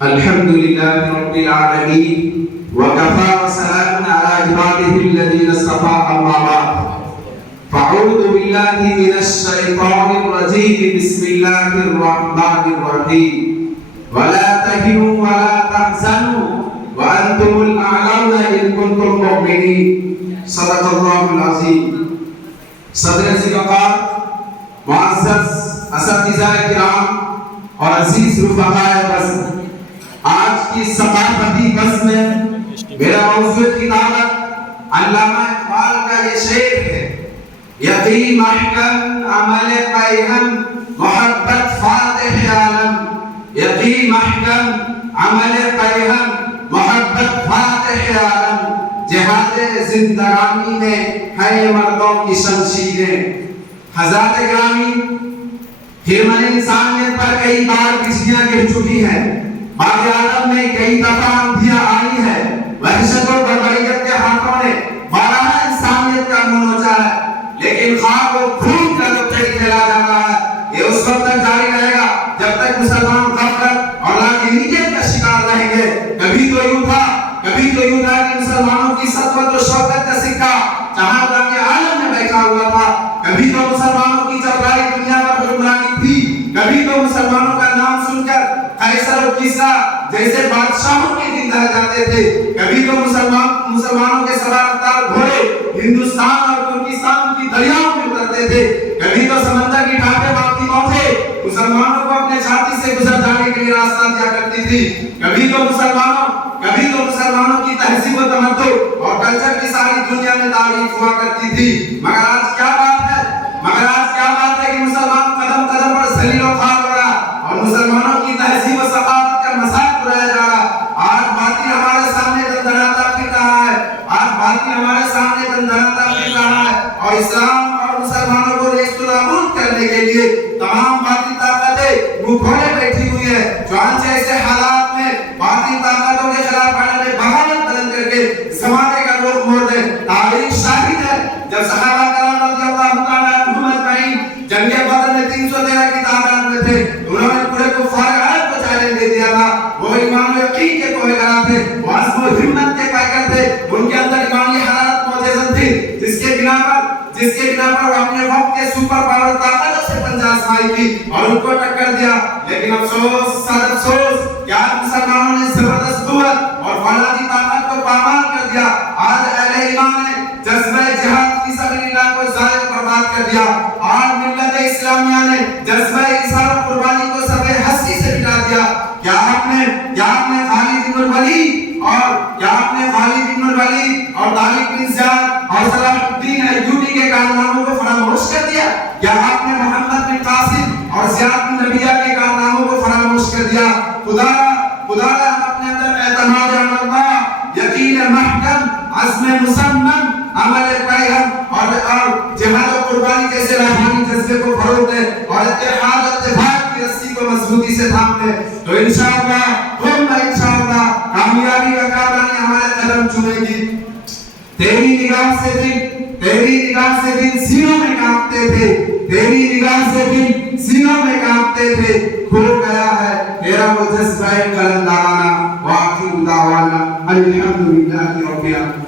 الحمد لله رب العالمين وكفى وسلام على عباده الذين اصطفى أما بعد فأعوذ بالله من الشيطان الرجيم بسم الله الرحمن الرحيم ولا تهنوا ولا تحزنوا وأنتم الأعلون إن كنتم مؤمنين صدق الله العظيم صدر ذکر معزز اساتذہ کرام اور عزیز رفقائے بس آج کی ثقافتی بس میں میرا موضوع کتابت علامہ اقبال کا یہ شعر ہے یقین محکم عمل پیہم محبت فاتح عالم یقین محکم عمل پیہم محبت فاتح عالم جہاد زندگانی میں ہے مردوں کی شمشیریں حضرات گرامی ہرمن انسانیت پر کئی بار بجلیاں گر چکی ہیں باقی عالم میں کئی دفعہ اندھیاں آئی ہے وحشت و بربریت کے ہاتھوں نے بارہا انسانیت کا منہ نوچا ہے لیکن خواب و خون کا جو کھیل کھیلا جا رہا ہے یہ اس وقت تک جاری رہے گا جب تک مسلمان غفلت اور لاقینیت کا شکار رہیں گے کبھی تو یوں تھا کہ مسلمانوں کی سطوت و شوکت کا سکہ جہاں رنگ عالم میں بیٹھا ہوا تھا کبھی تو مسلمانوں کی جبرائی دنیا پر حکمرانی تھی کبھی تو مسلمانوں کا نام سن کر قیصر و کسریٰ جیسے بادشاہوں کے دن دہل جاتے تھے کبھی تو مسلمانوں کے سوار رفتار گھوڑے ہندوستان اور ترکستان کی دریاؤں میں اترتے تھے کبھی تو سمندر کی ڈھاپیں باقی موتیں مسلمانوں کو اپنے چھاتی سے گزر جانے کے لیے راستہ دیا کرتی تھی کبھی تو مسلمانوں کی تہذیب و تمدن اور کلچر کی ساری دنیا میں تعریف ہوا کرتی تھی مگر آج کیا بات ہے کہ مسلمان قدم قدم پر ذلیل و خوار ہو رہا اور مسلمانوں کی تہذیب و ثقافت کا مذاق اڑایا جا رہا آج باطل ہمارے سامنے دندناتا پھر رہا ہے اور اسلام اور مسلمانوں کو نیست و نابود کرنے کے لیے تمام باطل طاقتیں منہ کھولے بیٹھی ہوئی ہے چنانچہ ایسے حالات میں باطل طاقتوں کے خلاف لڑنے میں بغاوت بلند کر کے زمانے کا رخ موڑ دے تاریخ شاہد ہے جب صحابہ کرام رضی اللہ تعالیٰ عنہم اجمعین جنگ بدر میں 313 کی تعداد میں تھے انہوں نے پورے کفار عرب کو چیلنج دے دیا تھا وہ ایمان و یقین کے کوہ گرا تھے وہ عزم و ہمت کے پیکر تھے ان کے اندر ایمانی حرارت موجود تھی جس کے بنا پر وہ اپنے وقت کے سپر پاور طاقتوں سے پنجہ آزمائی کی اور ان کو ٹکر دیا لیکن افسوس کہ آج مسلمانوں نے زبردست قوت اور فولادی طاقت کو پامال کر دیا آج اہل ایمان نے جذبہ جہاد فی سبیل اللہ کو ضائع برباد کر دیا آج ملت اسلامیہ نے جذبہ اظہار و قربانی کو سب ہستی سے مٹا دیا کیا آپ نے خالد بن الولید اور طارق بن زیاد اور صلاح الدین ایوبی کے کارناموں کو فراموش کر دیا کیا آپ نے محمد بن قاسم اور زیاد بن ربیعہ کے کارناموں کو فراموش کر دیا خدا ہم اپنے اندر اعتماد اللہ یقین محکم عزم مصمم عمل پیہم اور جہاد و قربانی جیسے روحانی جذبے کو فروغ دے اور اتحاد و اتفاق کی رسی کو مضبوطی سے تھام دے تو انشاءاللہ کامیابی کا کارخانہ ہمارے قدم چومے گی تیری نگاہ سے دل سینوں میں کانپتے تھے کھو گیا ہے میرا وہ جذبہ قلندرانہ وآخر دعوانا الحمدللہ رب العالمین